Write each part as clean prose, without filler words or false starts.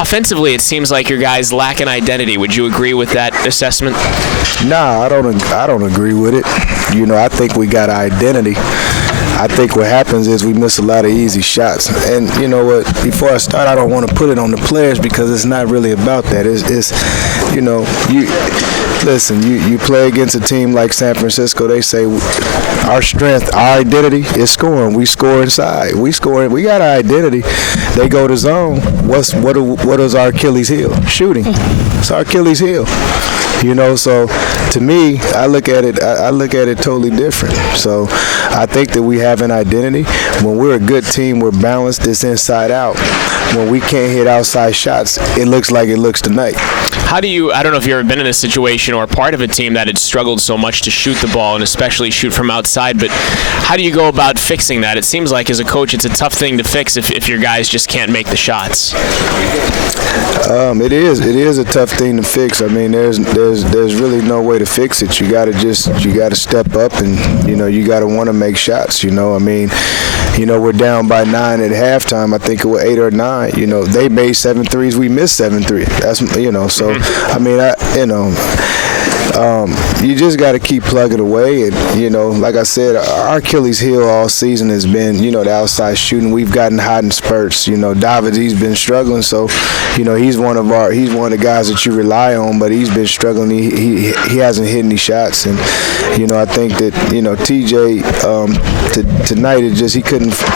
offensively, it seems like your guys lack an identity. Would you agree with that assessment? Nah, I don't agree with it. I think we got an identity. I think what happens is we miss a lot of easy shots. And you know what? Before I start, I don't want to put it on the players because it's not really about that. You play against a team like San Francisco. They say our strength, our identity is scoring. We score inside. We got our identity. They go to zone. What is our Achilles heel? Shooting. It's our Achilles heel. So to me, I look at it totally different. So I think that we have an identity. When we're a good team, we're balanced. It's inside out. When we can't hit outside shots, it looks like it looks tonight. I don't know if you've ever been in a situation or part of a team that had struggled so much to shoot the ball and especially shoot from outside, but how do you go about fixing that? It seems like as a coach it's a tough thing to fix if your guys just can't make the shots. It is a tough thing to fix. I mean, there's really no way to fix it. You got to step up and you got to want to make shots. We're down by 9 at halftime. I think it was 8 or 9. They made 7 threes. We missed 7 threes. That's so. I mean, you just got to keep plugging away. And, like I said, our Achilles heel all season has been, the outside shooting. We've gotten hot in spurts. David, he's been struggling. So, he's one of the guys that you rely on, but he's been struggling. He hasn't hit any shots. And, I think that, TJ, tonight,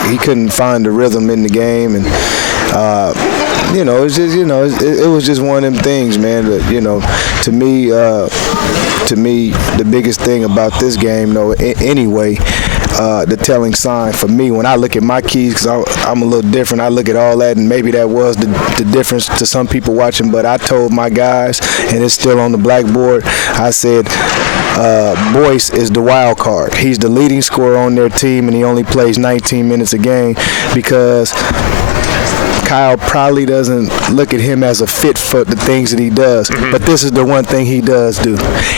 he couldn't find the rhythm in the game. And, it's just, it was just one of them things, man. But, to me, the biggest thing about this game, though, anyway, the telling sign for me when I look at my keys, because I'm a little different. I look at all that, and maybe that was the difference to some people watching. But I told my guys, and it's still on the blackboard, I said, Boyce is the wild card. He's the leading scorer on their team, and he only plays 19 minutes a game because Kyle probably doesn't look at him as a fit for the things that he does. Mm-hmm. But this is the one thing he does do.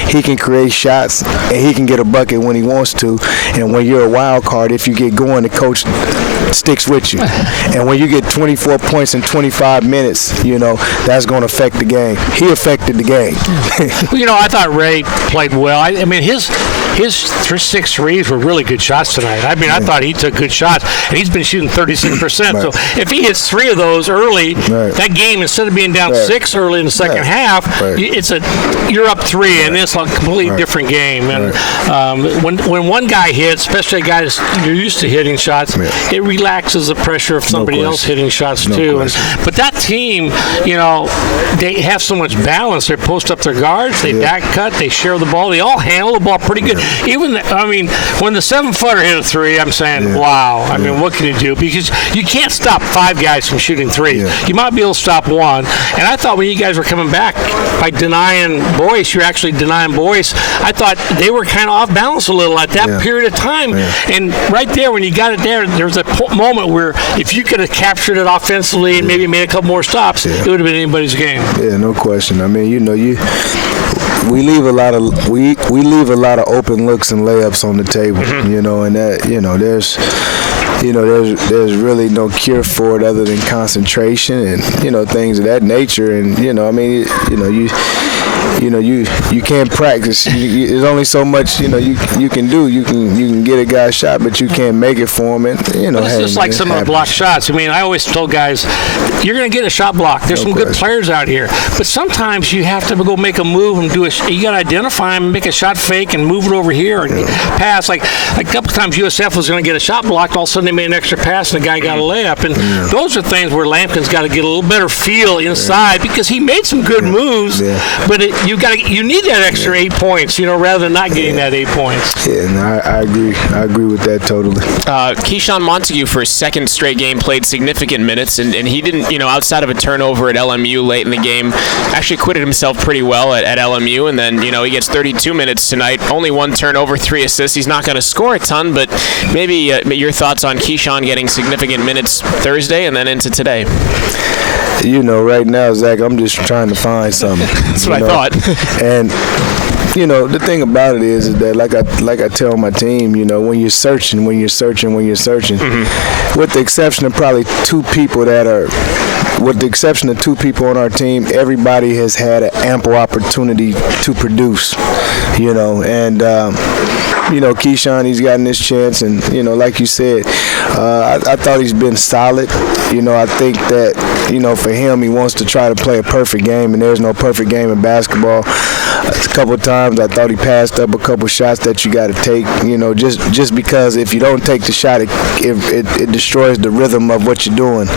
He can create shots, and he can get a bucket when he wants to. And when you're a wild card, if you get going, the coach sticks with you. And when you get 24 points in 25 minutes, that's going to affect the game. He affected the game. I thought Ray played well. I mean, his 6 threes were really good shots tonight. I mean, I thought he took good shots, and he's been shooting 36%. Right. So if he hits 3 of those early, that game, instead of being down 6 early in the second half, you're up 3, and it's a completely different game. And when one guy hits, especially a guy that's you're used to hitting shots, it relaxes the pressure of somebody else hitting shots too. But that team, they have so much balance. They post up their guards, they back cut, they share the ball, they all handle the ball pretty good. Even, when the 7-footer hit a 3, I'm saying, wow. I mean, what can you do? Because you can't stop 5 guys from shooting 3. You might be able to stop 1. And I thought when you guys were coming back by denying Boyce, you're actually denying Boyce. I thought they were kind of off balance a little at that period of time. And right there, when you got it there was a moment where if you could have captured it offensively and maybe made a couple more stops, it would have been anybody's game. Yeah, no question. I mean, we leave a lot of open looks and layups on the table, and that, there's really no cure for it other than concentration and, things of that nature. And, you can't practice. There's only so much, you can do. You can get a guy shot, but you can't make it for him. And, it's just like some of the block shots. I mean, I always told guys, you're going to get a shot block. There's some good players out here. But sometimes you have to go make a move and you got to identify him, make a shot fake and move it over here and pass. Like a couple times USF was going to get a shot blocked. All of a sudden they made an extra pass and the guy got a layup. And those are things where Lampkin's got to get a little better feel inside because he made some good moves, but you need that extra 8 points, rather than not getting that 8 points. Yeah, no, I agree. I agree with that totally. Keyshawn Montague, for his second straight game, played significant minutes, and he didn't, outside of a turnover at LMU late in the game, actually acquitted himself pretty well at LMU, and then, he gets 32 minutes tonight, only 1 turnover, 3 assists. He's not going to score a ton, but maybe your thoughts on Keyshawn getting significant minutes Thursday and then into today. Right now, Zach, I'm just trying to find something. That's what I thought. And the thing about it is that like I tell my team, when you're searching, with the exception of probably 2 people that are with the exception of 2 people on our team, everybody has had an ample opportunity to produce, and Keyshawn, he's gotten his chance, and like you said, I thought he's been solid. I think that for him, he wants to try to play a perfect game, and there's no perfect game in basketball. A couple of times I thought he passed up a couple shots that you got to take, just because if you don't take the shot, it destroys the rhythm of what you're doing.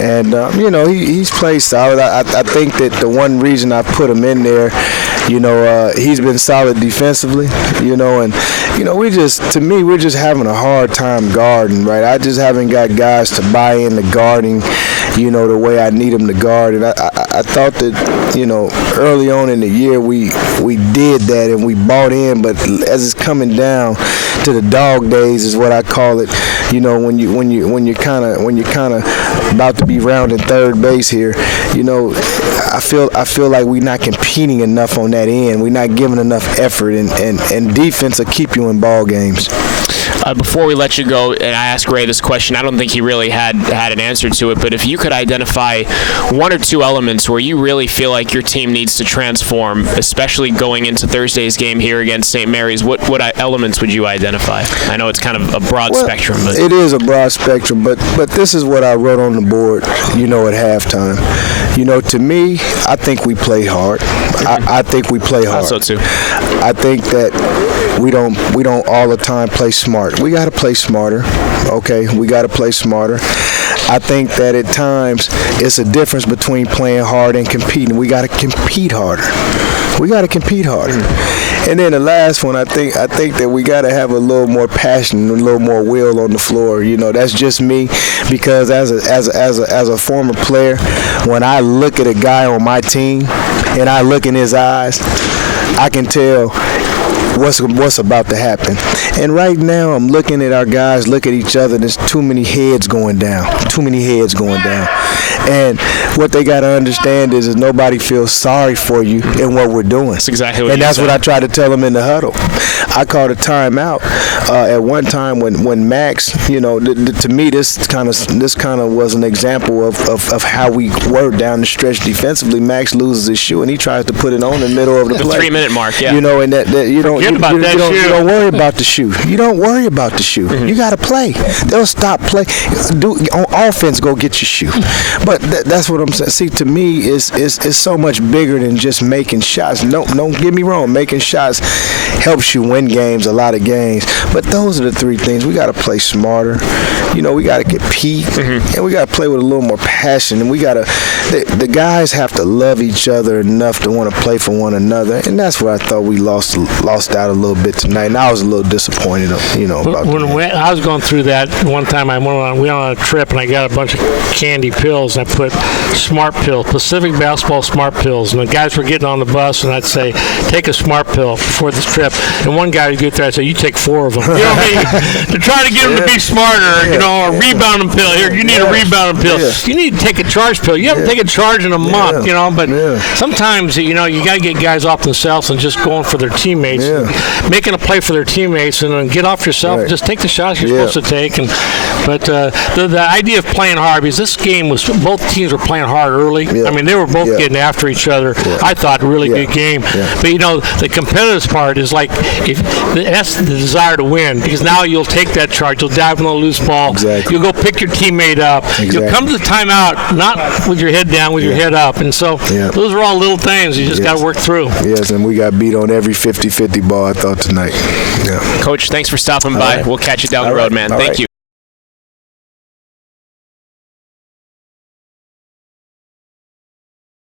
And he's played solid. I think that the one reason I put him in there, he's been solid defensively, and we're just having a hard time guarding, right? I just haven't got guys to buy into guarding, the way I need them to guard. And I thought that, early on in the year we did that and we bought in, but as it's coming down to the dog days is what I call it, when you're kind of about to be rounding third base here, I feel like we're not competing enough on that end. We're not giving enough effort, and defense will keep you in ball games. Before we let you go, and I asked Ray this question, I don't think he really had an answer to it, but if you could identify 1 or 2 elements where you really feel like your team needs to transform, especially going into Thursday's game here against St. Mary's, what elements would you identify? I know it's kind of a broad spectrum. But it is a broad spectrum, but this is what I wrote on the board, at halftime. To me, I think we play hard. I think we play hard. I thought so too. I think that we don't all the time play smart. We got to play smarter. Okay, we got to play smarter. I think that at times it's a difference between playing hard and competing. We got to compete harder. And then the last one, I think that we got to have a little more passion, a little more will on the floor. That's just me, because as a former player, when I look at a guy on my team and I look in his eyes, I can tell what's about to happen. And right now I'm looking at our guys, look at each other, there's too many heads going down. And what they got to understand is nobody feels sorry for you in what we're doing. That's exactly what and that's what I tried to tell them in the huddle. I called a timeout at one time when Max, to me this kind of was an example of how we were down the stretch defensively. Max loses his shoe and he tries to put it on in the middle of the play. 3-minute mark, yeah. And that you don't worry about the shoe. You don't worry about the shoe. Mm-hmm. You got to play. They'll stop play. On offense, go get your shoe. But that's what I'm saying. See, to me, it's so much bigger than just making shots. Don't get me wrong. Making shots helps you win games, a lot of games. But those are the 3 things. We got to play smarter. We got to compete, and we got to play with a little more passion. And we got to. The guys have to love each other enough to want to play for one another. And that's where I thought we lost out a little bit tonight. And I was a little disappointed, about when I was going through that one time, we went on a trip and I got a bunch of candy pills and I put smart pills, Pacific Basketball smart pills, and the guys were getting on the bus and I'd say, take a smart pill before this trip, and one guy would get there, I'd say, you take 4 of them. You know what I mean? To try to get them to be smarter, a rebounding pill. Here, you need a rebounding pill. Yeah. You need to take a charge pill. You haven't taken a charge in a month, but sometimes, you got to get guys off themselves and just going for their teammates, making a play for their teammates, and then get off yourself and just take the shots you're supposed to take. But the idea of playing hard, because this game was, both teams were playing hard early. Yeah. I mean, they were both getting after each other. Yeah. I thought really good game. Yeah. But the competitive part is like, that's the desire to win, because now you'll take that charge, you'll dive on the loose ball, you'll go pick your teammate up, you'll come to the timeout not with your head down, with your head up, and so those are all little things you just got to work through. Yes, and we got beat on every 50-50 ball, I thought, tonight. Yeah. Coach, thanks for stopping by. Right. We'll catch you down the road, man. Thank you.